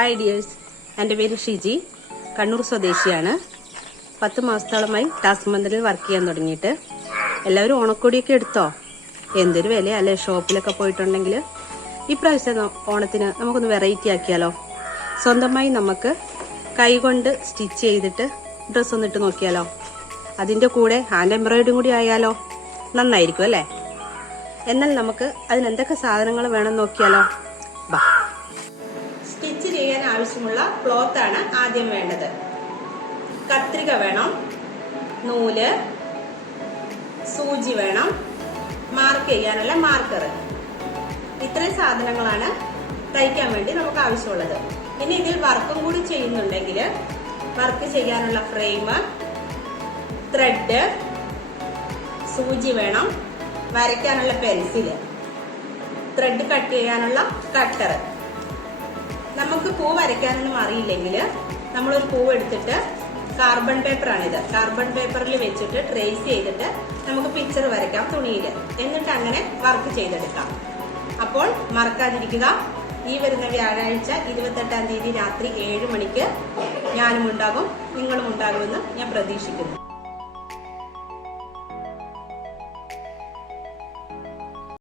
Hi dears, എൻ്റെ പേര് ഷിജി. കണ്ണൂർ സ്വദേശിയാണ്. 10 മാസത്തോളമായി ടാസ്ക് മന്ദിറിൽ വർക്ക് ചെയ്യാൻ തുടങ്ങിയിട്ട്. എല്ലാവരും ഓണക്കോടിയൊക്കെ എടുത്തോ? എന്തൊരു വിലയല്ലേ ഷോപ്പിലൊക്കെ പോയിട്ടുണ്ടെങ്കിൽ. ഇപ്രാവശ്യം ഓണത്തിന് നമുക്കൊന്ന് വെറൈറ്റി ആക്കിയാലോ? സ്വന്തമായി നമുക്ക് കൈകൊണ്ട് സ്റ്റിച്ച് ചെയ്തിട്ട് ഡ്രസ്സ് ഒന്നിട്ട് നോക്കിയാലോ? അതിൻ്റെ കൂടെ ഹാൻഡ് എംബ്രോയിഡറി കൂടി ആയാലോ? നന്നായിരിക്കും അല്ലേ? എന്നാൽ നമുക്ക് അതിനെന്തൊക്കെ സാധനങ്ങൾ വേണം നോക്കിയാലോ? ബാ. സ്റ്റിച്ച് ചെയ്യാൻ ആവശ്യമുള്ള ക്ലോത്ത് ആണ് ആദ്യം വേണ്ടത്. കത്രിക വേണം, നൂല്, സൂചി വേണം, മാർക്ക് ചെയ്യാനുള്ള മാർക്കർ. ഇത്രയും സാധനങ്ങളാണ് തയ്ക്കാൻ വേണ്ടി നമുക്ക് ആവശ്യമുള്ളത്. പിന്നെ ഇതിൽ വർക്കും കൂടി ചെയ്യുന്നുണ്ടെങ്കിൽ വർക്ക് ചെയ്യാനുള്ള ഫ്രെയിം, ത്രെഡ്, സൂചി വേണം, വരയ്ക്കാനുള്ള പെൻസില്, ത്രെഡ് കട്ട് ചെയ്യാനുള്ള കട്ടർ. നമുക്ക് പൂ വരയ്ക്കാനൊന്നും അറിയില്ലെങ്കിൽ നമ്മളൊരു പൂ എടുത്തിട്ട് കാർബൺ പേപ്പറാണിത്. കാർബൺ പേപ്പറിൽ വെച്ചിട്ട് ട്രേസ് ചെയ്തിട്ട് നമുക്ക് പിക്ചർ വരയ്ക്കാം തുണിയിൽ. എന്നിട്ട് അങ്ങനെ വർക്ക് ചെയ്തെടുക്കാം. അപ്പോൾ മറക്കാതിരിക്കുക, ഈ വരുന്ന വ്യാഴാഴ്ച 28-ാം തീയതി രാത്രി 7 മണിക്ക് ഞാനും ഉണ്ടാകും, നിങ്ങളും ഉണ്ടാകുമെന്ന് ഞാൻ പ്രതീക്ഷിക്കുന്നു.